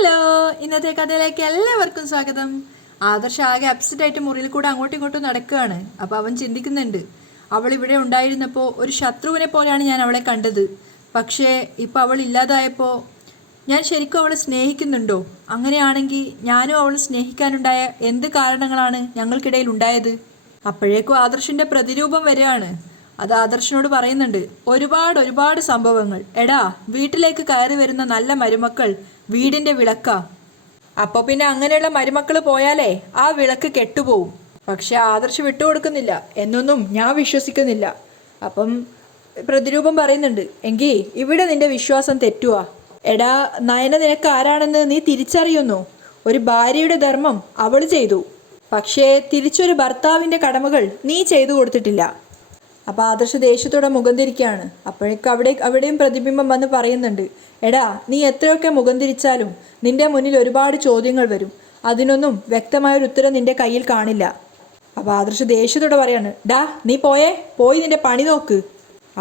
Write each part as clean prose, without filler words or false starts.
Hello, ഇന്നത്തെ കഥയിലേക്ക് എല്ലാവർക്കും സ്വാഗതം. ആദർശ് ആകെ അപ്സെറ്റ് ആയിട്ട് മുറിയിൽ കൂടെ അങ്ങോട്ടും ഇങ്ങോട്ടും നടക്കുകയാണ്. അപ്പോൾ അവൻ ചിന്തിക്കുന്നുണ്ട്, അവൾ ഇവിടെ ഉണ്ടായിരുന്നപ്പോൾ ഒരു ശത്രുവിനെ പോലെയാണ് ഞാൻ അവളെ കണ്ടത്. പക്ഷേ ഇപ്പോൾ അവൾ ഇല്ലാതായപ്പോൾ ഞാൻ ശരിക്കും അവളെ സ്നേഹിക്കുന്നുണ്ടോ? അങ്ങനെയാണെങ്കിൽ ഞാനും അവൾ സ്നേഹിക്കാനുണ്ടായ എന്ത് കാരണങ്ങളാണ് ഞങ്ങൾക്കിടയിൽ ഉണ്ടായത്? അപ്പോഴേക്കും ആദർശിൻ്റെ പ്രതിരൂപം വരികയാണ്. അത് ആദർശിനോട് പറയുന്നുണ്ട്, ഒരുപാട് സംഭവങ്ങൾ. എടാ, വീട്ടിലേക്ക് കയറി വരുന്ന നല്ല മരുമക്കൾ വീടിൻ്റെ വിളക്കാ. അപ്പോൾ പിന്നെ അങ്ങനെയുള്ള മരുമക്കൾ പോയാലേ ആ വിളക്ക് കെട്ടുപോകും. പക്ഷെ ആദർശ് വിട്ടുകൊടുക്കുന്നില്ല എന്നൊന്നും ഞാൻ വിശ്വസിക്കുന്നില്ല. അപ്പം പ്രതിരൂപം പറയുന്നുണ്ട്, എങ്കിൽ ഇവിടെ നിന്റെ വിശ്വാസം തെറ്റുവാ. എടാ നയന, നിനക്ക് ആരാണെന്ന് നീ തിരിച്ചറിയുന്നു. ഒരു ഭാര്യയുടെ ധർമ്മം അവൾ ചെയ്തു, പക്ഷേ തിരിച്ചൊരു ഭർത്താവിൻ്റെ കടമകൾ നീ ചെയ്തു കൊടുത്തിട്ടില്ല. അപ്പോൾ ആദർശ് ദേഷ്യത്തോടെ മുഖം തിരിക്കുകയാണ്. അപ്പോഴേക്കും അവിടെയും പ്രതിബിംബം വന്ന് പറയുന്നുണ്ട്, എടാ നീ എത്രയൊക്കെ മുഖം തിരിച്ചാലും നിന്റെ മുന്നിൽ ഒരുപാട് ചോദ്യങ്ങൾ വരും. അതിനൊന്നും വ്യക്തമായൊരു ഉത്തരം നിന്റെ കയ്യിൽ കാണില്ല. അപ്പോൾ ആദർശ് ദേഷ്യത്തോടെ പറയാണ്, ഡാ നീ പോയി നിന്റെ പണി നോക്ക്.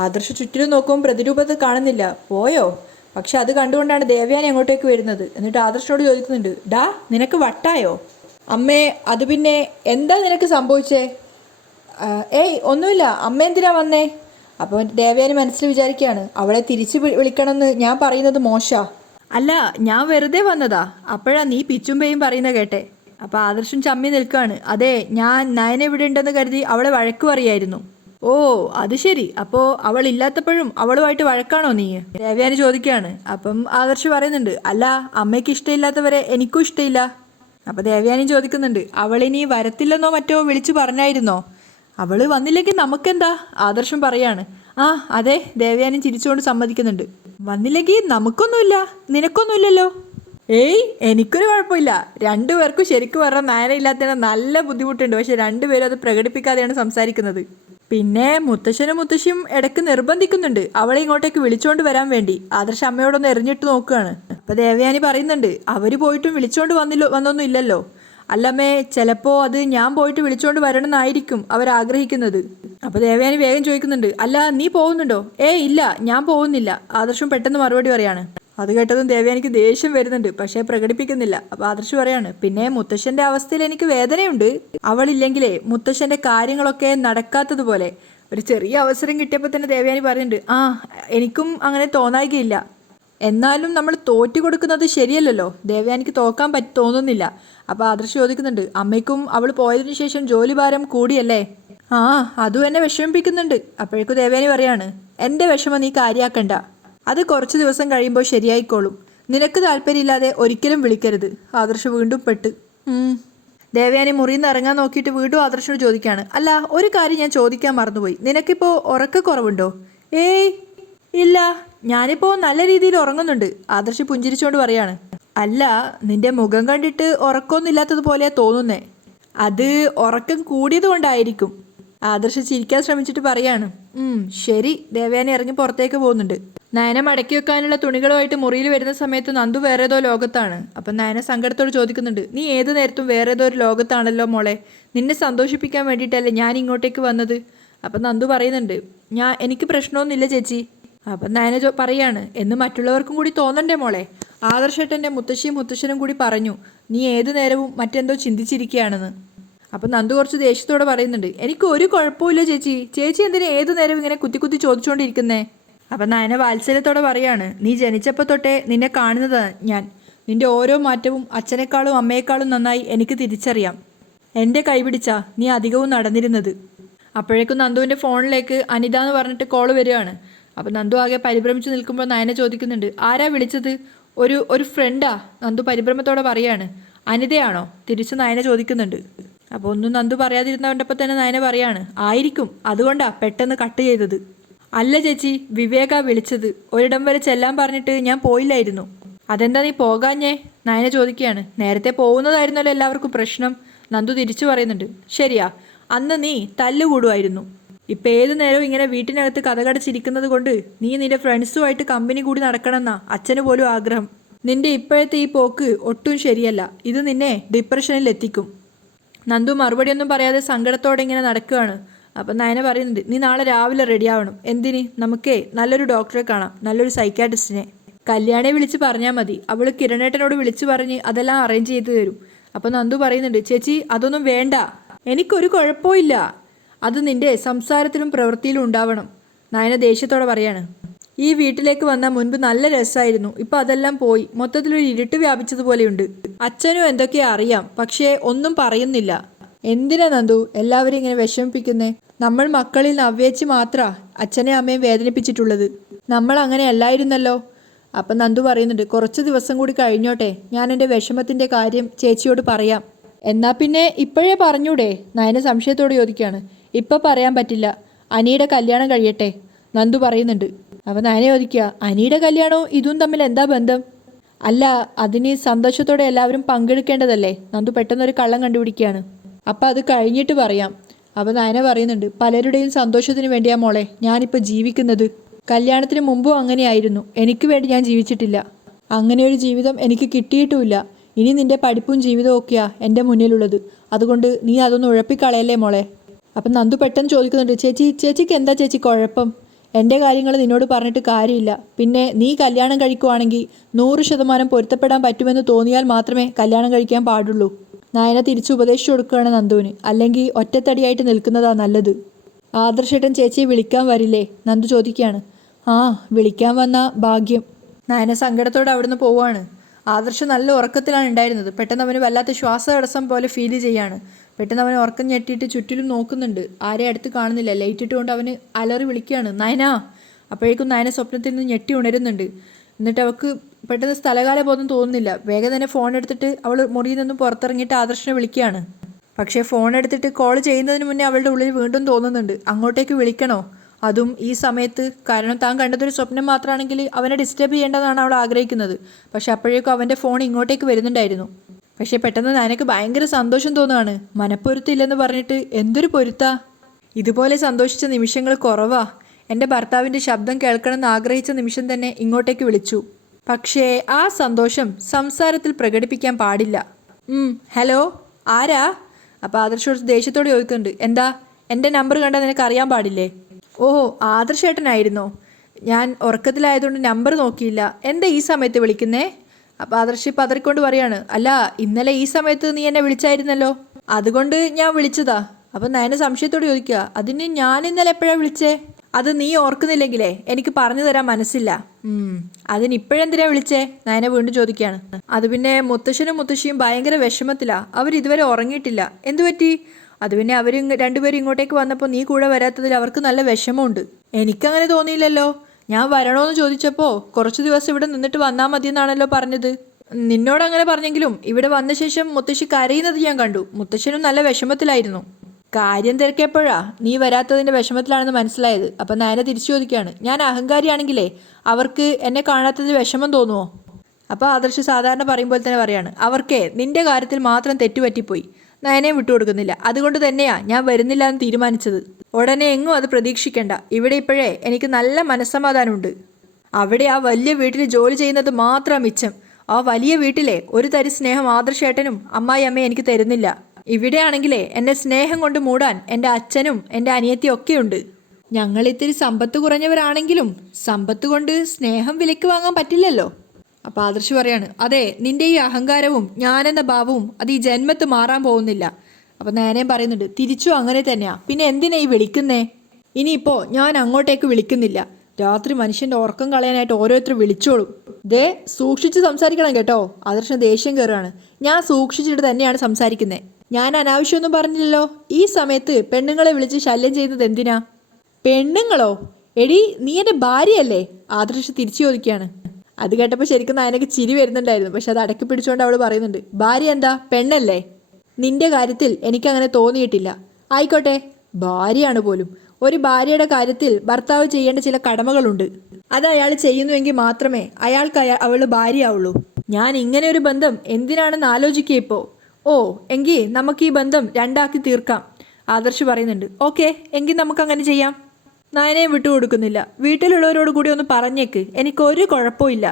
ആദർശ് ചുറ്റിലും നോക്കുമ്പോൾ പ്രതിരൂപത്തെ കാണുന്നില്ല. പോയോ? പക്ഷെ അത് കണ്ടുകൊണ്ടാണ് ദേവയാനി അങ്ങോട്ടേക്ക് വരുന്നത്. എന്നിട്ട് ആദർശനോട് ചോദിക്കുന്നുണ്ട്, ഡാ നിനക്ക് വട്ടായോ? അമ്മേ, അത് പിന്നെ എന്താ നിനക്ക് സംഭവിച്ചേ? ഏയ് ഒന്നുമില്ല, അമ്മ എന്തിനാ വന്നേ? അപ്പോൾ ദേവയാനി മനസ്സിൽ വിചാരിക്കുകയാണ്, അവളെ തിരിച്ച് വിളിക്കണമെന്ന് ഞാൻ പറയുന്നത് മോശാ. അല്ല, ഞാൻ വെറുതെ വന്നതാ. അപ്പോഴാ നീ പിച്ചുമ്പയും പറയുന്ന കേട്ടെ. അപ്പോൾ ആദർശം ചമ്മി നിൽക്കുകയാണ്. അതെ, ഞാൻ നയന ഇവിടെ ഉണ്ടെന്ന് കരുതി അവളെ വഴക്ക് പറയായിരുന്നു. ഓ അത് ശരി, അപ്പോൾ അവൾ ഇല്ലാത്തപ്പോഴും അവളുമായിട്ട് വഴക്കാണോ നീ? ദേവയാനി ചോദിക്കുകയാണ്. അപ്പം ആദർശ് പറയുന്നുണ്ട്, അല്ല, അമ്മയ്ക്ക് ഇഷ്ടമില്ലാത്തവരെ എനിക്കും ഇഷ്ടമില്ല. അപ്പോൾ ദേവയാനി ചോദിക്കുന്നുണ്ട്, അവളിനി വരത്തില്ലെന്നോ മറ്റോ വിളിച്ചു പറഞ്ഞായിരുന്നോ? അവൾ വന്നില്ലെങ്കിൽ നമുക്കെന്താ? ആദർശം പറയാണ്. ആ അതെ, ദേവയാനി ചിരിച്ചുകൊണ്ട് സമ്മതിക്കുന്നുണ്ട്. വന്നില്ലെങ്കിൽ നമുക്കൊന്നുമില്ല, നിനക്കൊന്നുമില്ലല്ലോ. ഏയ് എനിക്കൊരു കുഴപ്പമില്ല. രണ്ടുപേർക്കും ശരിക്കും പറഞ്ഞാൽ നയന ഇല്ലാത്തതിന് നല്ല ബുദ്ധിമുട്ടുണ്ട്. പക്ഷെ രണ്ടുപേരും അത് പ്രകടിപ്പിക്കാതെയാണ് സംസാരിക്കുന്നത്. പിന്നെ മുത്തശ്ശനും മുത്തശ്ശിയും ഇടയ്ക്ക് നിർബന്ധിക്കുന്നുണ്ട് അവളെ ഇങ്ങോട്ടേക്ക് വിളിച്ചോണ്ട് വരാൻ വേണ്ടി. ആദർശ് അമ്മയോടൊന്ന് എറിഞ്ഞിട്ട് നോക്കുകയാണ്. അപ്പോൾ ദേവയാനി പറയുന്നുണ്ട്, അവർ പോയിട്ടും വിളിച്ചോണ്ട് വന്നൊന്നും ഇല്ലല്ലോ. അല്ലമ്മേ, ചിലപ്പോൾ അത് ഞാൻ പോയിട്ട് വിളിച്ചോണ്ട് വരണമെന്നായിരിക്കും അവരാഗ്രഹിക്കുന്നത്. അപ്പോൾ ദേവയാനി വേഗം ചോദിക്കുന്നുണ്ട്, അല്ല നീ പോകുന്നുണ്ടോ? ഇല്ല, ഞാൻ പോകുന്നില്ല. ആദർശം പെട്ടെന്ന് മറുപടി പറയാണ്. അത് കേട്ടതും ദേവയാനിക്ക് ദേഷ്യം വരുന്നുണ്ട്, പക്ഷേ പ്രകടിപ്പിക്കുന്നില്ല. അപ്പോൾ ആദർശ് പറയാണ്, പിന്നെ മുത്തശ്ശൻ്റെ അവസ്ഥയിൽ എനിക്ക് വേദനയുണ്ട്. അവളില്ലെങ്കിലേ മുത്തശ്ശൻ്റെ കാര്യങ്ങളൊക്കെ നടക്കാത്തതുപോലെ. ഒരു ചെറിയ അവസരം കിട്ടിയപ്പോൾ തന്നെ ദേവയാനി പറയുന്നുണ്ട്, എനിക്കും അങ്ങനെ തോന്നായികയില്ല. എന്നാലും നമ്മൾ തോറ്റു കൊടുക്കുന്നത് ശരിയല്ലല്ലോ. ദേവയാനിക്ക് തോക്കാൻ തോന്നുന്നില്ല. അപ്പോൾ ആദർശ് ചോദിക്കുന്നുണ്ട്, അമ്മയ്ക്കും അവൾ പോയതിനു ശേഷം ജോലിഭാരം കൂടിയല്ലേ? അതും എന്നെ വിഷമിപ്പിക്കുന്നുണ്ട്. അപ്പോഴേക്കും ദേവയാനി പറയാണ്, എൻ്റെ വിഷമം നീ കാര്യമാക്കണ്ട. അത് കുറച്ച് ദിവസം കഴിയുമ്പോൾ ശരിയായിക്കോളും. നിനക്ക് താല്പര്യമില്ലാതെ ഒരിക്കലും വിളിക്കരുത്. ആദർശ് വീണ്ടും പെട്ട്. ദേവയാനി മുറിയിൽ നിന്ന് ഇറങ്ങാൻ നോക്കിയിട്ട് വീണ്ടും ആദർശനോട് ചോദിക്കുകയാണ്, അല്ല ഒരു കാര്യം ഞാൻ ചോദിക്കാൻ മറന്നുപോയി. നിനക്കിപ്പോൾ ഉറക്കക്കുറവുണ്ടോ? ഇല്ല, ഞാനിപ്പോൾ നല്ല രീതിയിൽ ഉറങ്ങുന്നുണ്ട്. ആദർശ് പുഞ്ചിരിച്ചുകൊണ്ട് പറയാണ്. അല്ല, നിന്റെ മുഖം കണ്ടിട്ട് ഉറക്കമൊന്നുമില്ലാത്തതുപോലെയാ തോന്നുന്നേ. അത് ഉറക്കം കൂടിയത് കൊണ്ടായിരിക്കും. ആദർശ് ചിരിക്കാൻ ശ്രമിച്ചിട്ട് പറയാണ്. ശരി. ദേവയാനി ഇറങ്ങി പുറത്തേക്ക് പോകുന്നുണ്ട്. നയന മടക്കി വെക്കാനുള്ള തുണികളുമായിട്ട് മുറിയിൽ വരുന്ന സമയത്ത് നന്ദു വേറെ ഏതോ ലോകത്താണ്. അപ്പം നയന സങ്കടത്തോട് ചോദിക്കുന്നുണ്ട്, നീ ഏത് നേരത്തും വേറെ ഏതോ ഒരു ലോകത്താണല്ലോ മോളെ. നിന്നെ സന്തോഷിപ്പിക്കാൻ വേണ്ടിയിട്ടല്ലേ ഞാൻ ഇങ്ങോട്ടേക്ക് വന്നത്. അപ്പം നന്ദു പറയുന്നുണ്ട്, എനിക്ക് പ്രശ്നമൊന്നുമില്ല ചേച്ചി. അപ്പം നയന പറയാണ്, എന്ന് മറ്റുള്ളവർക്കും കൂടി തോന്നണ്ടേ മോളെ. ആദർശേട്ടൻ്റെ മുത്തശ്ശിയും മുത്തശ്ശനും കൂടി പറഞ്ഞു നീ ഏതു നേരവും മറ്റെന്തോ ചിന്തിച്ചിരിക്കുകയാണെന്ന്. അപ്പം നന്ദു കുറച്ച് ദേഷ്യത്തോടെ പറയുന്നുണ്ട്, എനിക്ക് ഒരു കുഴപ്പമില്ല ചേച്ചി എന്തിനാ ഏതു നേരവും ഇങ്ങനെ കുത്തി ചോദിച്ചുകൊണ്ടിരിക്കുന്നേ? അപ്പം നയന വാത്സല്യത്തോടെ പറയാണ്, നീ ജനിച്ചപ്പോൾ തൊട്ടേ നിന്നെ കാണുന്നതാണ് ഞാൻ. നിന്റെ ഓരോ മാറ്റവും അച്ഛനേക്കാളും അമ്മയെക്കാളും നന്നായി എനിക്ക് തിരിച്ചറിയാം. എൻ്റെ കൈപിടിച്ചാ നീ അധികവും നടന്നിരുന്നത്. അപ്പോഴേക്കും നന്ദുവിൻ്റെ ഫോണിലേക്ക് അനിത എന്ന് പറഞ്ഞിട്ട് കോള് വരികയാണ്. അപ്പം നന്ദു ആകെ പരിഭ്രമിച്ച് നിൽക്കുമ്പോൾ നയന ചോദിക്കുന്നുണ്ട്, ആരാ വിളിച്ചത്? ഒരു ഫ്രണ്ടാ. നന്ദു പരിഭ്രമത്തോടെ പറയാണ്. അനിതയാണോ? തിരിച്ച് നയന ചോദിക്കുന്നുണ്ട്. അപ്പോൾ ഒന്നും നന്ദു പറയാതിരുന്നവൻ്റെപ്പം തന്നെ നയന പറയാണ്, ആയിരിക്കും, അതുകൊണ്ടാ പെട്ടെന്ന് കട്ട് ചെയ്തത്. അല്ല ചേച്ചി, വിവേക വിളിച്ചത്. ഒരിടം വരെ ചെല്ലാൻ പറഞ്ഞിട്ട് ഞാൻ പോയില്ലായിരുന്നു. അതെന്താ നീ പോകാഞ്ഞേ? നയന ചോദിക്കുകയാണ്. നേരത്തെ പോകുന്നതായിരുന്നല്ലോ എല്ലാവർക്കും പ്രശ്നം. നന്ദു തിരിച്ചു പറയുന്നുണ്ട്, ശരിയാ, അന്ന് നീ തല്ലുകൂടുമായിരുന്നു. ഇപ്പം ഏതു നേരവും ഇങ്ങനെ വീട്ടിനകത്ത് കഥകടച്ചിരിക്കുന്നത് കൊണ്ട് നീ നിന്റെ ഫ്രണ്ട്സുമായിട്ട് കമ്പനി കൂടി നടക്കണമെന്നാ അച്ഛന് പോലും ആഗ്രഹം. നിന്റെ ഇപ്പോഴത്തെ ഈ പോക്ക് ഒട്ടും ശരിയല്ല. ഇത് നിന്നെ ഡിപ്രഷനിൽ എത്തിക്കും. നന്ദു മറുപടിയൊന്നും പറയാതെ സങ്കടത്തോടെ ഇങ്ങനെ നടക്കുകയാണ്. അപ്പം നയന പറയുന്നുണ്ട്, നീ നാളെ രാവിലെ റെഡി ആവണം. എന്തിന്? നമുക്കേ നല്ലൊരു ഡോക്ടറെ കാണാം, നല്ലൊരു സൈക്കാട്രിസ്റ്റിനെ. കല്യാണെ വിളിച്ച് പറഞ്ഞാൽ മതി, അവൾ കിരണേട്ടനോട് വിളിച്ചു പറഞ്ഞ് അതെല്ലാം അറേഞ്ച് ചെയ്ത് തരും. അപ്പം നന്ദു പറയുന്നുണ്ട്, ചേച്ചി അതൊന്നും വേണ്ട, എനിക്കൊരു കുഴപ്പമില്ല, അത് നിന്റെ സംസാരത്തിലും പ്രവൃത്തിയിലും ഉണ്ടാവണം. നയന ദേഷ്യത്തോടെ പറയാണ്. ഈ വീട്ടിലേക്ക് വന്ന മുൻപ് നല്ല രസമായിരുന്നു, ഇപ്പം അതെല്ലാം പോയി, മൊത്തത്തിലൊരു ഇരുട്ട് വ്യാപിച്ചതുപോലെയുണ്ട്. അച്ഛനും എന്തൊക്കെയാ അറിയാം, പക്ഷേ ഒന്നും പറയുന്നില്ല. എന്തിനാ നന്ദു എല്ലാവരും ഇങ്ങനെ വിഷമിപ്പിക്കുന്നേ? നമ്മൾ മക്കളിൽ നവ്യേച്ചി മാത്ര അച്ഛനെ അമ്മയും വേദനിപ്പിച്ചിട്ടുള്ളത്, നമ്മൾ അങ്ങനെ അല്ലായിരുന്നല്ലോ. അപ്പം നന്ദു പറയുന്നുണ്ട്, കുറച്ച് ദിവസം കൂടി കഴിഞ്ഞോട്ടെ, ഞാൻ എൻ്റെ വിഷമത്തിൻ്റെ കാര്യം ചേച്ചിയോട് പറയാം. എന്നാ പിന്നെ ഇപ്പോഴേ പറഞ്ഞൂടെ? നയന സംശയത്തോട് ചോദിക്കുകയാണ്. ഇപ്പം പറയാൻ പറ്റില്ല, അനിയുടെ കല്യാണം കഴിയട്ടെ, നന്ദു പറയുന്നുണ്ട്. അപ്പം നയന ചോദിക്കുക, അനിയുടെ കല്യാണവും ഇതും തമ്മിൽ എന്താ ബന്ധം? അല്ല, അതിന് സന്തോഷത്തോടെ എല്ലാവരും പങ്കെടുക്കേണ്ടതല്ലേ? നന്ദു പെട്ടെന്നൊരു കള്ളം കണ്ടുപിടിക്കുകയാണ്. അപ്പം അത് കഴിഞ്ഞിട്ട് പറയാം. അപ്പം നയന പറയുന്നുണ്ട്, പലരുടെയും സന്തോഷത്തിന് വേണ്ടിയാ മോളെ ഞാനിപ്പോൾ ജീവിക്കുന്നത്. കല്യാണത്തിന് മുമ്പും അങ്ങനെയായിരുന്നു, എനിക്ക് വേണ്ടി ഞാൻ ജീവിച്ചിട്ടില്ല. അങ്ങനെ ഒരു ജീവിതം എനിക്ക് കിട്ടിയിട്ടുമില്ല. ഇനി നിന്റെ പഠിപ്പും ജീവിതവും ഒക്കെയാ എൻ്റെ മുന്നിലുള്ളത്, അതുകൊണ്ട് നീ അതൊന്നും ഉഴപ്പിക്കളയല്ലേ മോളെ. അപ്പം നന്ദു പെട്ടെന്ന് ചോദിക്കുന്നുണ്ട്, ചേച്ചിക്ക് എന്താ ചേച്ചി കുഴപ്പം? എൻ്റെ കാര്യങ്ങൾ നിന്നോട് പറഞ്ഞിട്ട് കാര്യമില്ല. പിന്നെ നീ കല്യാണം കഴിക്കുവാണെങ്കിൽ 100% പൊരുത്തപ്പെടാൻ പറ്റുമെന്ന് തോന്നിയാൽ മാത്രമേ കല്യാണം കഴിക്കാൻ പാടുള്ളൂ. നയന തിരിച്ചു ഉപദേശിച്ചു കൊടുക്കുകയാണ് നന്ദുവിന്, അല്ലെങ്കിൽ ഒറ്റത്തടിയായിട്ട് നിൽക്കുന്നതാ നല്ലത്. ആദർശേട്ടൻ ചേച്ചിയെ വിളിക്കാൻ വരില്ലേ? നന്ദു ചോദിക്കുകയാണ്. ആ, വിളിക്കാൻ വന്ന ഭാഗ്യം. നയന സങ്കടത്തോടെ അവിടുന്ന് പോവുകയാണ്. ആദർശ് നല്ല ഉറക്കത്തിലാണ് ഉണ്ടായിരുന്നത്. പെട്ടെന്ന് അവന് വല്ലാത്ത ശ്വാസതടസ്സം പോലെ ഫീൽ ചെയ്യാണ്. പെട്ടെന്ന് അവൻ ഉറക്കം ഞെട്ടിയിട്ട് ചുറ്റിലും നോക്കുന്നുണ്ട്, ആരെ അടുത്ത് കാണുന്നില്ല. ലൈറ്റ് ഇട്ടുകൊണ്ട് അവന് അലറി വിളിക്കുകയാണ്, നയന. അപ്പോഴേക്കും നയന സ്വപ്നത്തിൽ നിന്ന് ഞെട്ടി ഉണരുന്നുണ്ട്. എന്നിട്ട് അവൾക്ക് പെട്ടെന്ന് സ്ഥലകാല ബോധം തോന്നുന്നില്ല. വേഗം തന്നെ ഫോൺ എടുത്തിട്ട് അവൾ മുറിയിൽ നിന്നും പുറത്തിറങ്ങിയിട്ട് ആദർശിനെ വിളിക്കുകയാണ്. പക്ഷേ ഫോൺ എടുത്തിട്ട് കോൾ ചെയ്യുന്നതിന് മുന്നേ അവളുടെ ഉള്ളിൽ വീണ്ടും തോന്നുന്നുണ്ട്, അങ്ങോട്ടേക്ക് വിളിക്കണോ, അതും ഈ സമയത്ത്? കാരണം താൻ കണ്ടതൊരു സ്വപ്നം മാത്രമാണെങ്കിൽ അവനെ ഡിസ്റ്റർബ് ചെയ്യേണ്ടതാണ് അവൾ ആഗ്രഹിക്കുന്നത്. പക്ഷെ അപ്പോഴേക്കും അവൻ്റെ ഫോൺ ഇങ്ങോട്ടേക്ക് വരുന്നുണ്ടായിരുന്നു. പക്ഷേ പെട്ടെന്ന് നയനക്ക് ഭയങ്കര സന്തോഷം തോന്നുകയാണ്. മനപ്പൊരുത്തില്ലെന്ന് പറഞ്ഞിട്ട് എന്തൊരു പൊരുത്താ! ഇതുപോലെ സന്തോഷിച്ച നിമിഷങ്ങൾ കുറവാ. എൻ്റെ ഭർത്താവിൻ്റെ ശബ്ദം കേൾക്കണമെന്ന് ആഗ്രഹിച്ച നിമിഷം തന്നെ ഇങ്ങോട്ടേക്ക് വിളിച്ചു. പക്ഷേ ആ സന്തോഷം സംസാരത്തിൽ പ്രകടിപ്പിക്കാൻ പാടില്ല. ഹലോ, ആരാ? അപ്പോൾ ആദർശോട് ദേഷ്യത്തോടെ ചോദിക്കുന്നുണ്ട്, എന്താ എൻ്റെ നമ്പർ കണ്ടാൽ നിനക്ക് അറിയാൻ പാടില്ലേ? ഓഹോ, ആദർശേട്ടനായിരുന്നോ? ഞാൻ ഉറക്കത്തിലായതുകൊണ്ട് നമ്പർ നോക്കിയില്ല. എന്താ ഈ സമയത്ത് വിളിക്കുന്നേ? അപ്പോൾ ആദർശ് പതറിക്കൊണ്ട് പറയാണ്, അല്ല ഇന്നലെ ഈ സമയത്ത് നീ എന്നെ വിളിച്ചായിരുന്നല്ലോ, അതുകൊണ്ട് ഞാൻ വിളിച്ചതാ. അപ്പം നയന സംശയത്തോട് ചോദിക്കുക, അതിന് ഞാൻ ഇന്നലെ എപ്പോഴാണ് വിളിച്ചേ? അത് നീ ഓർക്കുന്നില്ലെങ്കിലേ എനിക്ക് പറഞ്ഞു തരാൻ മനസ്സില്ല. അതിന് ഇപ്പോഴെന്തിനാ വിളിച്ചേ? നയന വീണ്ടും ചോദിക്കുകയാണ്. അത് പിന്നെ മുത്തശ്ശനും മുത്തശ്ശിയും ഭയങ്കര വിഷമത്തിലാ, അവരിതുവരെ ഉറങ്ങിയിട്ടില്ല. എന്തു പറ്റി? അത് പിന്നെ അവർ രണ്ടുപേരും ഇങ്ങോട്ടേക്ക് വന്നപ്പോൾ നീ കൂടെ വരാത്തതിൽ അവർക്ക് നല്ല വിഷമമുണ്ട്. എനിക്കങ്ങനെ തോന്നിയില്ലല്ലോ. ഞാൻ വരണോന്ന് ചോദിച്ചപ്പോൾ കുറച്ച് ദിവസം ഇവിടെ നിന്നിട്ട് വന്നാൽ മതിയെന്നാണല്ലോ പറഞ്ഞത്. നിന്നോടങ്ങനെ പറഞ്ഞെങ്കിലും ഇവിടെ വന്ന ശേഷം മുത്തശ്ശി കരയുന്നത് ഞാൻ കണ്ടു. മുത്തശ്ശനും നല്ല വിഷമത്തിലായിരുന്നു. കാര്യം തിരക്കിയപ്പോഴാ നീ വരാത്തതിൻ്റെ വിഷമത്തിലാണെന്ന് മനസ്സിലായത്. അപ്പം നയന തിരിച്ചു ചോദിക്കുകയാണ്, ഞാൻ അഹങ്കാരിയാണെങ്കിലേ അവർക്ക് എന്നെ കാണാത്തതിൽ വിഷമം തോന്നുമോ? അപ്പോൾ ആദർശ് സാധാരണ പറയുമ്പോൾ തന്നെ പറയാണ്, അവർക്കേ നിന്റെ കാര്യത്തിൽ മാത്രം തെറ്റുപറ്റിപ്പോയി, നയനയും വിട്ടുകൊടുക്കുന്നില്ല, അതുകൊണ്ട് തന്നെയാ ഞാൻ വരുന്നില്ല എന്ന് തീരുമാനിച്ചത്. ഉടനെ എങ്ങും അത് പ്രതീക്ഷിക്കേണ്ട. ഇവിടെ ഇപ്പോഴേ എനിക്ക് നല്ല മനസ്സമാധാനമുണ്ട്. അവിടെ ആ വലിയ വീട്ടിൽ ജോലി ചെയ്യുന്നത് മാത്രം മിച്ചം. ആ വലിയ വീട്ടിലെ ഒരു തരി സ്നേഹം ആദർശേട്ടനും അമ്മായി അമ്മയും എനിക്ക് തരുന്നില്ല. ഇവിടെയാണെങ്കിലേ എന്നെ സ്നേഹം കൊണ്ട് മൂടാൻ എൻ്റെ അച്ഛനും എൻ്റെ അനിയത്തിയും ഒക്കെയുണ്ട്. ഞങ്ങൾ ഇത്തിരി സമ്പത്ത് കുറഞ്ഞവരാണെങ്കിലും സമ്പത്ത് കൊണ്ട് സ്നേഹം വിലയ്ക്ക് വാങ്ങാൻ പറ്റില്ലല്ലോ. അപ്പോൾ ആദർശ് പറയാണ്, അതെ, നിന്റെ ഈ അഹങ്കാരവും ഞാനെന്ന ഭാവവും അത് ഈ ജന്മത്ത് മാറാൻ പോകുന്നില്ല. അപ്പോൾ നേനേം പറയുന്നുണ്ട്, തിരിച്ചും അങ്ങനെ തന്നെയാ, പിന്നെ എന്തിനാ ഈ വിളിക്കുന്നേ? ഇനിയിപ്പോൾ ഞാൻ അങ്ങോട്ടേക്ക് വിളിക്കുന്നില്ല. രാത്രി മനുഷ്യൻ്റെ ഉറക്കം കളയാനായിട്ട് ഓരോരുത്തർ വിളിച്ചോളും. ദേ സൂക്ഷിച്ച് സംസാരിക്കണം കേട്ടോ. ആദർശന് ദേഷ്യം കയറുകയാണ്. ഞാൻ സൂക്ഷിച്ചിട്ട് തന്നെയാണ് സംസാരിക്കുന്നത്. ഞാൻ അനാവശ്യമൊന്നും പറഞ്ഞില്ലല്ലോ. ഈ സമയത്ത് പെണ്ണുങ്ങളെ വിളിച്ച് ശല്യം ചെയ്യുന്നത് എന്തിനാ? പെണ്ണുങ്ങളോ? എടി നീ എൻ്റെ ഭാര്യയല്ലേ? ആദർശ് തിരിച്ചു ചോദിക്കുകയാണ്. അത് കേട്ടപ്പോൾ ശരിക്കും നയനക്ക് ചിരി വരുന്നുണ്ടായിരുന്നു. പക്ഷെ അത് അടക്കി പിടിച്ചുകൊണ്ട് അവൾ പറയുന്നുണ്ട്, ഭാര്യ എന്താ പെണ്ണല്ലേ? നിന്റെ കാര്യത്തിൽ എനിക്കങ്ങനെ തോന്നിയിട്ടില്ല. ആയിക്കോട്ടെ, ഭാര്യയാണ് പോലും. ഒരു ഭാര്യയുടെ കാര്യത്തിൽ ഭർത്താവ് ചെയ്യേണ്ട ചില കടമകളുണ്ട്. അത് അയാൾ ചെയ്യുന്നുവെങ്കിൽ മാത്രമേ അയാൾക്ക് അവൾ ഭാര്യയാവുള്ളൂ. ഞാൻ ഇങ്ങനെ ഒരു ബന്ധം എന്തിനാണെന്ന് ആലോചിക്കുക ഇപ്പോൾ. ഓ, എങ്കിൽ നമുക്ക് ഈ ബന്ധം രണ്ടാക്കി തീർക്കാം. ആദർശ് പറയുന്നുണ്ട്. ഓക്കെ, എങ്കിൽ നമുക്കങ്ങനെ ചെയ്യാം. നയനയും വിട്ടുകൊടുക്കുന്നില്ല. വീട്ടിലുള്ളവരോട് കൂടി ഒന്ന് പറഞ്ഞേക്ക്, എനിക്കൊരു കുഴപ്പമില്ല.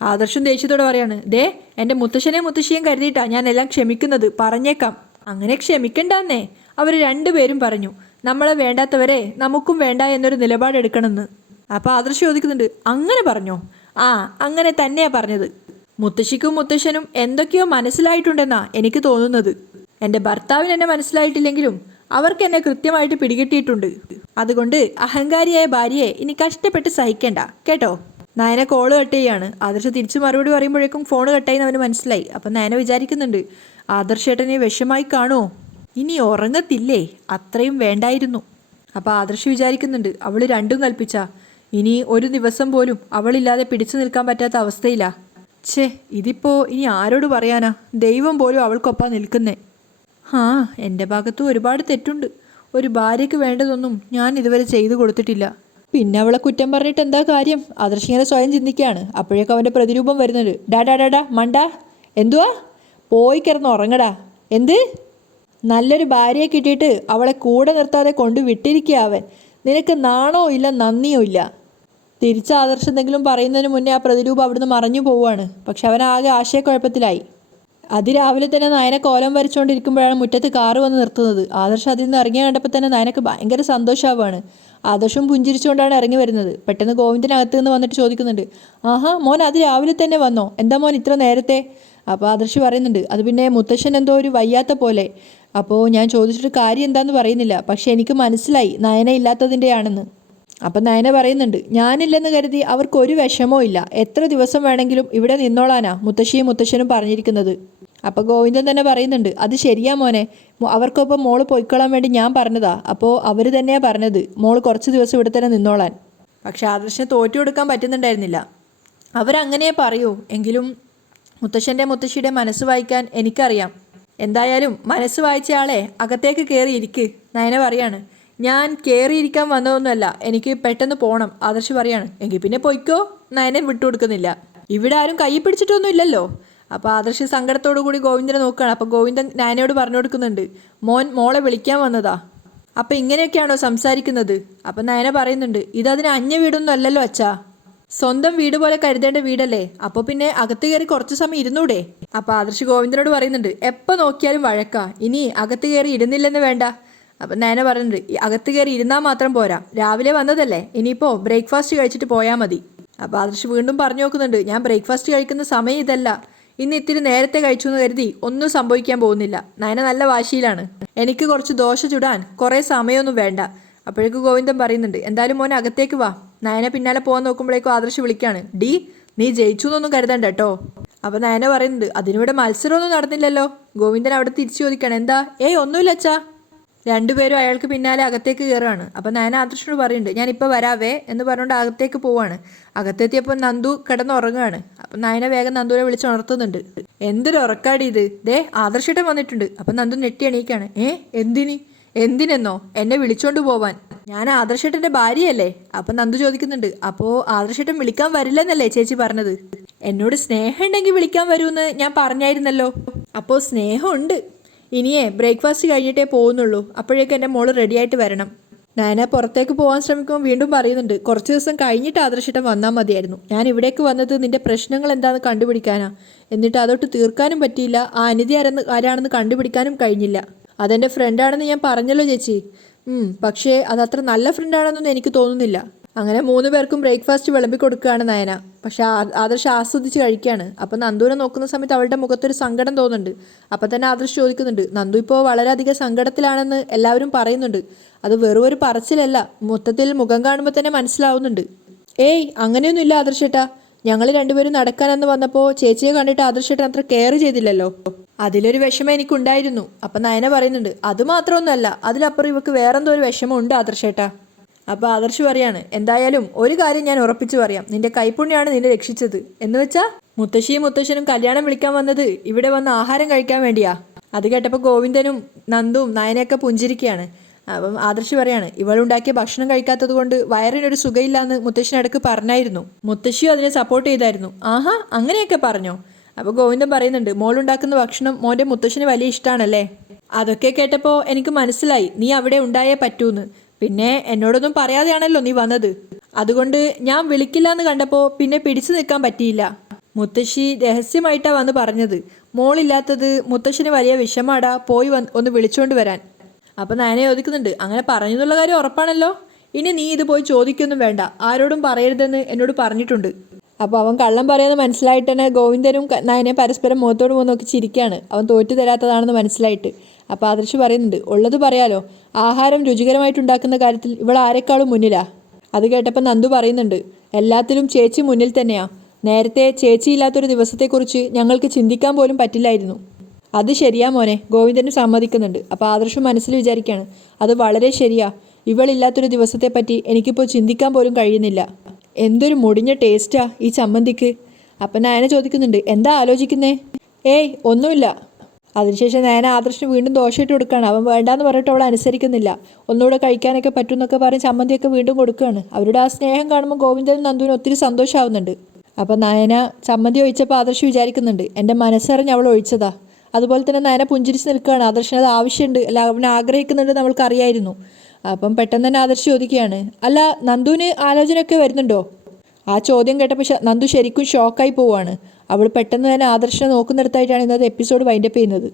ആദർശം ദേഷ്യത്തോടെ പറയാണ്, ദേ എൻ്റെ മുത്തശ്ശനെയും മുത്തശ്ശിയും കരുതിയിട്ടാ ഞാൻ എല്ലാം ക്ഷമിക്കുന്നത്, പറഞ്ഞേക്കാം. അങ്ങനെ ക്ഷമിക്കണ്ടെന്നേ അവർ രണ്ടുപേരും പറഞ്ഞു. നമ്മളെ വേണ്ടാത്തവരെ നമുക്കും വേണ്ട എന്നൊരു നിലപാടെടുക്കണമെന്ന്. അപ്പോൾ ആദർശം ചോദിക്കുന്നുണ്ട്, അങ്ങനെ പറഞ്ഞോ? ആ അങ്ങനെ തന്നെയാ പറഞ്ഞത്. മുത്തശ്ശിക്കും മുത്തശ്ശനും എന്തൊക്കെയോ മനസ്സിലായിട്ടുണ്ടെന്നാ എനിക്ക് തോന്നുന്നത്. എൻ്റെ ഭർത്താവിന് എന്നെ മനസ്സിലായിട്ടില്ലെങ്കിലും അവർക്ക് എന്നെ കൃത്യമായിട്ട് പിടികിട്ടിയിട്ടുണ്ട്. അതുകൊണ്ട് അഹങ്കാരിയായ ഭാര്യയെ ഇനി കഷ്ടപ്പെട്ട് സഹിക്കേണ്ട കേട്ടോ. നയന കോള് കട്ട് ചെയ്യാണ്. ആദർശ് തിരിച്ചു മറുപടി പറയുമ്പോഴേക്കും ഫോൺ കട്ടായി അവന് മനസ്സിലായി. അപ്പം നയന വിചാരിക്കുന്നുണ്ട്, ആദർശേട്ടനെ വിഷമായി കാണുമോ, ഇനി ഉറങ്ങത്തില്ലേ, അത്രയും വേണ്ടായിരുന്നു. അപ്പോൾ ആദർശ് വിചാരിക്കുന്നുണ്ട്, അവൾ രണ്ടും കൽപ്പിച്ച ഇനി ഒരു ദിവസം പോലും അവളില്ലാതെ പിടിച്ചു നിൽക്കാൻ പറ്റാത്ത അവസ്ഥയിലാ. ഛേ, ഇതിപ്പോൾ ഇനി ആരോട് പറയാനാ, ദൈവം പോലും അവൾക്കൊപ്പം നിൽക്കുന്നേ. ആ, എൻ്റെ ഭാഗത്തും ഒരുപാട് തെറ്റുണ്ട്. ഒരു ഭാര്യയ്ക്ക് വേണ്ടതൊന്നും ഞാൻ ഇതുവരെ ചെയ്തു കൊടുത്തിട്ടില്ല. പിന്നെ അവളെ കുറ്റം പറഞ്ഞിട്ട് എന്താ കാര്യം? ആദർശ് ഇങ്ങനെ സ്വയം ചിന്തിക്കുകയാണ്. അപ്പോഴേക്കും അവൻ്റെ പ്രതിരൂപം വരുന്നുണ്ട്. ഡാ മണ്ടാ, എന്തുവാ, പോയി കിടന്ന് ഉറങ്ങടാ. എന്ത്? നല്ലൊരു ഭാര്യയെ കിട്ടിയിട്ട് അവളെ കൂടെ നിർത്താതെ കൊണ്ട് വിട്ടിരിക്കുക അവൻ. നിനക്ക് നാണോ ഇല്ല, നന്ദിയോ ഇല്ല. തിരിച്ച് ആദർശ് എന്തെങ്കിലും പറയുന്നതിന് മുന്നേ ആ പ്രതിരൂപം അവിടുന്ന് മറഞ്ഞു പോവുകയാണ്. പക്ഷെ അവനാകെ ആശയക്കുഴപ്പത്തിലായി. അതിരാവിലെ തന്നെ നയന കോലം വരച്ചുകൊണ്ടിരിക്കുമ്പോഴാണ് മുറ്റത്ത് കാറ് വന്ന് നിർത്തുന്നത്. ആദർശ് അതിൽ നിന്ന് ഇറങ്ങിയ കണ്ടപ്പോൾ തന്നെ നയനക്ക് ഭയങ്കര സന്തോഷമാവുകയാണ്. ആദർശം പുഞ്ചിരിച്ചുകൊണ്ടാണ് ഇറങ്ങി വരുന്നത്. പെട്ടെന്ന് ഗോവിന്ദനകത്ത് നിന്ന് വന്നിട്ട് ചോദിക്കുന്നുണ്ട്, ആഹാ മോൻ അതിരാവിലെ തന്നെ വന്നോ, എന്താ മോൻ ഇത്ര നേരത്തെ? അപ്പോൾ ആദർശ് പറയുന്നുണ്ട്, അത് പിന്നെ മുത്തശ്ശൻ എന്തോ ഒരു വയ്യാത്ത പോലെ. അപ്പോൾ ഞാൻ ചോദിച്ചിട്ട് കാര്യം എന്താണെന്ന് പറയുന്നില്ല. പക്ഷെ എനിക്ക് മനസ്സിലായി നയന ഇല്ലാത്തതിൻ്റെയാണെന്ന്. അപ്പം നയന പറയുന്നുണ്ട്, ഞാനില്ലെന്ന് കരുതി അവർക്കൊരു വിഷമോ ഇല്ല, എത്ര ദിവസം വേണമെങ്കിലും ഇവിടെ നിന്നോളാനാ മുത്തശ്ശിയും മുത്തശ്ശനും പറഞ്ഞിരിക്കുന്നത്. അപ്പോൾ ഗോവിന്ദൻ തന്നെ പറയുന്നുണ്ട്, അത് ശരിയാ മോനെ, അവർക്കൊപ്പം മോള് പൊയ്ക്കൊള്ളാൻ വേണ്ടി ഞാൻ പറഞ്ഞതാ. അപ്പോൾ അവർ തന്നെയാണ് പറഞ്ഞത് മോള് കുറച്ച് ദിവസം ഇവിടെ തന്നെ നിന്നോളാൻ. പക്ഷെ ആദർശിനെ തോറ്റു കൊടുക്കാൻ പറ്റുന്നുണ്ടായിരുന്നില്ല. അവരങ്ങനെ പറയൂ, എങ്കിലും മുത്തശ്ശൻ്റെ മുത്തശ്ശിയുടെ മനസ്സ് വായിക്കാൻ എനിക്കറിയാം. എന്തായാലും മനസ്സ് വായിച്ച ആളെ അകത്തേക്ക് കയറിയിരിക്ക്. നയന പറയാണ്, ഞാൻ കയറിയിരിക്കാൻ വന്നതൊന്നുമല്ല, എനിക്ക് പെട്ടെന്ന് പോകണം. ആദർശ് പറയാണ്, എങ്കിൽ പിന്നെ പൊയ്ക്കോ. നയനെ വിട്ടുകൊടുക്കുന്നില്ല. ഇവിടെ ആരും കൈ പിടിച്ചിട്ടൊന്നും ഇല്ലല്ലോ. അപ്പോൾ ആദർശ് സങ്കടത്തോടു കൂടി ഗോവിന്ദനെ നോക്കുകയാണ്. അപ്പോൾ ഗോവിന്ദൻ നയനയോട് പറഞ്ഞു കൊടുക്കുന്നുണ്ട്, മോളെ വിളിക്കാൻ വന്നതാ. അപ്പം ഇങ്ങനെയൊക്കെയാണോ സംസാരിക്കുന്നത്? അപ്പം നയന പറയുന്നുണ്ട്, ഇതതിന് അന്യ വീടൊന്നും അല്ലല്ലോ അച്ഛാ, സ്വന്തം വീട് പോലെ കരുതേണ്ട വീടല്ലേ. അപ്പോൾ പിന്നെ അകത്ത് കയറി കുറച്ച് സമയം ഇരുന്നൂടെ? അപ്പോൾ ആദർശ് ഗോവിന്ദനോട് പറയുന്നുണ്ട്, എപ്പോൾ നോക്കിയാലും വഴക്കാ, ഇനി അകത്ത് കയറി ഇരുന്നില്ലെന്ന് വേണ്ട. അപ്പം നയന പറയുന്നുണ്ട്, അകത്ത് കയറി ഇരുന്നാൽ മാത്രം പോരാ, രാവിലെ വന്നതല്ലേ, ഇനിയിപ്പോൾ ബ്രേക്ക്ഫാസ്റ്റ് കഴിച്ചിട്ട് പോയാൽ മതി. അപ്പോൾ ആദർശ് വീണ്ടും പറഞ്ഞു നോക്കുന്നുണ്ട്, ഞാൻ ബ്രേക്ക്ഫാസ്റ്റ് കഴിക്കുന്ന സമയം ഇതല്ല, ഇന്ന് ഇത്തിരി നേരത്തെ കഴിച്ചു എന്ന് കരുതി ഒന്നും സംഭവിക്കാൻ പോകുന്നില്ല. നയന നല്ല വാശിയിലാണ്. എനിക്ക് കുറച്ച് ദോശ ചുടാൻ കുറേ സമയമൊന്നും വേണ്ട. അപ്പോഴേക്ക് ഗോവിന്ദൻ പറയുന്നുണ്ട്, എന്തായാലും മോനെ അകത്തേക്ക് വാ. നയന പിന്നാലെ പോകാൻ നോക്കുമ്പോഴേക്കും ആദർശ് വിളിക്കാണ്, ഡി നീ ജയിച്ചു എന്നൊന്നും കരുതണ്ട കേട്ടോ. അപ്പോൾ നയന പറയുന്നുണ്ട്, അതിനിവിടെ മത്സരമൊന്നും നടന്നില്ലല്ലോ. ഗോവിന്ദൻ അവിടെ തിരിച്ചു ചോദിക്കുകയാണ്, എന്താ? ഒന്നുമില്ല അച്ഛാ. രണ്ടുപേരും അയാൾക്ക് പിന്നാലെ അകത്തേക്ക് കയറുകയാണ്. അപ്പം നയന ആദർശനോട് പറയുന്നുണ്ട്, ഞാനിപ്പോൾ വരാവേ എന്ന് പറഞ്ഞുകൊണ്ട് അകത്തേക്ക് പോവാണ്. അകത്തെത്തിയപ്പോൾ നന്ദു കിടന്നുറങ്ങുകയാണ്. അപ്പം നയന വേഗം നന്ദുവിനെ വിളിച്ച് ഉണർത്തുന്നുണ്ട്. എന്തൊരു ഉറക്കാടി ഇത്, ദേ ആദർശേട്ടൻ വന്നിട്ടുണ്ട്. അപ്പം നന്ദു ഞെട്ടി എണീക്കാണ്. എന്തിനെന്നോ? എന്നെ വിളിച്ചോണ്ട് പോവാൻ. ഞാൻ ആദർശേട്ടൻ്റെ ഭാര്യയല്ലേ? അപ്പം നന്ദു ചോദിക്കുന്നുണ്ട്, അപ്പോൾ ആദർശേട്ടൻ വിളിക്കാൻ വരില്ലെന്നല്ലേ ചേച്ചി പറഞ്ഞത്? എന്നോട് സ്നേഹം ഉണ്ടെങ്കിൽ വിളിക്കാൻ വരുമെന്ന് ഞാൻ പറഞ്ഞായിരുന്നല്ലോ. അപ്പോൾ സ്നേഹമുണ്ട്. ഇനിയേ ബ്രേക്ക്ഫാസ്റ്റ് കഴിഞ്ഞിട്ടേ പോകുന്നുള്ളൂ. അപ്പോഴേക്കും എൻ്റെ മോള് റെഡിയായിട്ട് വരണം. നയന പുറത്തേക്ക് പോകാൻ ശ്രമിക്കുമ്പോൾ വീണ്ടും പറയുന്നുണ്ട്, കുറച്ച് ദിവസം കഴിഞ്ഞിട്ട് ആദർശേട്ടൻ വന്നാൽ മതിയായിരുന്നു. ഞാൻ ഇവിടേക്ക് വന്നത് നിൻ്റെ പ്രശ്നങ്ങൾ എന്താണെന്ന് കണ്ടുപിടിക്കാനാ. എന്നിട്ട് അതൊട്ട് തീർക്കാനും പറ്റിയില്ല. ആ അനിതി ആരാണെന്ന് കണ്ടുപിടിക്കാനും കഴിഞ്ഞില്ല. അതെൻ്റെ ഫ്രണ്ടാണെന്ന് ഞാൻ പറഞ്ഞല്ലോ ചേച്ചി. പക്ഷേ അതത്ര നല്ല ഫ്രണ്ടാണെന്നൊന്നും എനിക്ക് തോന്നുന്നില്ല. അങ്ങനെ 3 പേർക്കും ബ്രേക്ക്ഫാസ്റ്റ് വിളമ്പി കൊടുക്കുകയാണ് നയന. പക്ഷെ ആദർശ് ആസ്വദിച്ച് കഴിക്കുകയാണ്. അപ്പം നന്ദുവിനെ നോക്കുന്ന സമയത്ത് അവളുടെ മുഖത്തൊരു സങ്കടം തോന്നുന്നുണ്ട്. അപ്പം തന്നെ ആദർശ് ചോദിക്കുന്നുണ്ട്, നന്ദു ഇപ്പോൾ വളരെയധികം സങ്കടത്തിലാണെന്ന് എല്ലാവരും പറയുന്നുണ്ട്. അത് വെറും ഒരു പറച്ചിലല്ല, മൊത്തത്തിൽ മുഖം കാണുമ്പോൾ തന്നെ മനസ്സിലാവുന്നുണ്ട്. അങ്ങനെയൊന്നുമില്ല ആദർശേട്ടാ. ഞങ്ങൾ രണ്ടുപേരും നടക്കാനെന്ന് വന്നപ്പോൾ ചേച്ചിയെ കണ്ടിട്ട് ആദർശേട്ടൻ അത്ര കെയർ ചെയ്തില്ലല്ലോ. അതിലൊരു വിഷമം എനിക്കുണ്ടായിരുന്നു. അപ്പം നയന പറയുന്നുണ്ട്, അത് മാത്രമൊന്നുമല്ല, അതിലപ്പുറം ഇവക്ക് വേറെന്തോ ഒരു വിഷമം ഉണ്ട് ആദർശേട്ടാ. അപ്പോൾ ആദർശ് പറയാണ്, എന്തായാലും ഒരു കാര്യം ഞാൻ ഉറപ്പിച്ചു പറയാം, നിന്റെ കൈപ്പുണ്യാണ് നിന്നെ രക്ഷിച്ചത്. എന്ന് വെച്ചാൽ മുത്തശ്ശിയും മുത്തശ്ശനും കല്യാണം വിളിക്കാൻ വന്നത് ഇവിടെ വന്ന് ആഹാരം കഴിക്കാൻ വേണ്ടിയാ. അത് കേട്ടപ്പോൾ ഗോവിന്ദനും നന്ദുവും നയനയൊക്കെ പുഞ്ചിരിക്കുകയാണ്. അപ്പം ആദർശ് പറയാണ്, ഇവളുണ്ടാക്കിയ ഭക്ഷണം കഴിക്കാത്തത് കൊണ്ട് വയറിനൊരു സുഖമില്ലാന്ന് മുത്തശ്ശിനടുക്ക് പറഞ്ഞായിരുന്നു. മുത്തശ്ശിയും അതിനെ സപ്പോർട്ട് ചെയ്തായിരുന്നു. ആഹാ, അങ്ങനെയൊക്കെ പറഞ്ഞോ? അപ്പോൾ ഗോവിന്ദൻ പറയുന്നുണ്ട്, മോളുണ്ടാക്കുന്ന ഭക്ഷണം മോൻ്റെ മുത്തശ്ശിന് വലിയ ഇഷ്ടമാണല്ലേ. അതൊക്കെ കേട്ടപ്പോൾ എനിക്ക് മനസ്സിലായി നീ അവിടെ ഉണ്ടായേ പറ്റൂന്ന്. പിന്നെ എന്നോടൊന്നും പറയാതെയാണല്ലോ നീ വന്നത്. അതുകൊണ്ട് ഞാൻ വിളിക്കില്ല എന്ന് കണ്ടപ്പോൾ പിന്നെ പിടിച്ചു നിൽക്കാൻ പറ്റിയില്ല. മുത്തശ്ശി രഹസ്യമായിട്ടാണ് വന്ന് പറഞ്ഞത്. മോളില്ലാത്തത് മുത്തശ്ശിന് വലിയ വിഷമാടാ, പോയി ഒന്ന് വിളിച്ചുകൊണ്ട് വരാൻ. അപ്പം നയന ചോദിക്കുന്നുണ്ട്, അങ്ങനെ പറഞ്ഞു എന്നുള്ള കാര്യം ഉറപ്പാണല്ലോ? ഇനി നീ ഇത് പോയി ചോദിക്കൊന്നും വേണ്ട, ആരോടും പറയരുതെന്ന് എന്നോട് പറഞ്ഞിട്ടുണ്ട്. അപ്പോൾ അവൻ കള്ളം പറയുന്നത് മനസ്സിലായിട്ട് തന്നെ ഗോവിന്ദനും നയനെ പരസ്പരം മുഖത്തോട് മുഖം നോക്കി ചിരിക്കുകയാണ്. അവൻ തോറ്റു തരാത്തതാണെന്ന് മനസ്സിലായിട്ട്. അപ്പോൾ ആദർശ് പറയുന്നുണ്ട്, ഉള്ളത് പറയാലോ, ആഹാരം രുചികരമായിട്ടുണ്ടാക്കുന്ന കാര്യത്തിൽ ഇവൾ ആരെക്കാളും മുന്നിലാ. അത് കേട്ടപ്പോൾ നന്ദു പറയുന്നുണ്ട്, എല്ലാത്തിലും ചേച്ചി മുന്നിൽ തന്നെയാ. നേരത്തെ ചേച്ചിയില്ലാത്തൊരു ദിവസത്തെക്കുറിച്ച് ഞങ്ങൾക്ക് ചിന്തിക്കാൻ പോലും പറ്റില്ലായിരുന്നു. അത് ശരിയാ മോനെ, ഗോവിന്ദനും സമ്മതിക്കുന്നുണ്ട്. അപ്പോൾ ആദർശം മനസ്സിൽ വിചാരിക്കുകയാണ്, അത് വളരെ ശരിയാ. ഇവളില്ലാത്തൊരു ദിവസത്തെപ്പറ്റി എനിക്കിപ്പോൾ ചിന്തിക്കാൻ പോലും കഴിയുന്നില്ല. എന്തൊരു മുടിഞ്ഞ ടേസ്റ്റാ ഈ ചമ്മന്തിക്ക്. അപ്പം നയന ചോദിക്കുന്നുണ്ട്, എന്താ ആലോചിക്കുന്നേ? ഏയ് ഒന്നുമില്ല. അതിനുശേഷം നയന ആദർശിന് വീണ്ടും ദോശ ഇട്ട് കൊടുക്കുകയാണ്. അവൻ വേണ്ടാന്ന് പറഞ്ഞിട്ട് അവൾ അനുസരിക്കുന്നില്ല. ഒന്നുകൂടെ കഴിക്കാനൊക്കെ പറ്റുമെന്നൊക്കെ പറഞ്ഞ് ചമ്മന്തിയൊക്കെ വീണ്ടും കൊടുക്കുകയാണ്. അവരുടെ ആ സ്നേഹം കാണുമ്പോൾ ഗോവിന്ദനും നന്ദുവിനും ഒത്തിരി സന്തോഷമാവുന്നുണ്ട്. അപ്പം നയന ചമ്മന്തി ഒഴിച്ചപ്പോൾ ആദർശ് വിചാരിക്കുന്നുണ്ട്, എൻ്റെ മനസ്സറിഞ്ഞ് അവൾ ഒഴിച്ചതാ. അതുപോലെ തന്നെ നയന പുഞ്ചിരിച്ച് നിൽക്കുകയാണ്. ആദർശിന് അത് ആവശ്യമുണ്ട്, അല്ല അവൻ ആഗ്രഹിക്കുന്നുണ്ട് നമ്മൾക്ക് അറിയായിരുന്നു. അപ്പം പെട്ടെന്ന് തന്നെ ആദർശ് ചോദിക്കുകയാണ്, അല്ല നന്ദുവിന് ആലോചനയൊക്കെ വരുന്നുണ്ടോ? ആ ചോദ്യം കേട്ടപ്പോൾ നന്ദു ശരിക്കും ഷോക്കായി പോവുകയാണ്. അവൾ പെട്ടെന്ന് തന്നെ ആദർശിനെ നോക്കുന്നിടത്തായിട്ടാണ് ഇന്നത്തെ എപ്പിസോഡ് വൈൻഡപ്പ് ചെയ്യുന്നത്.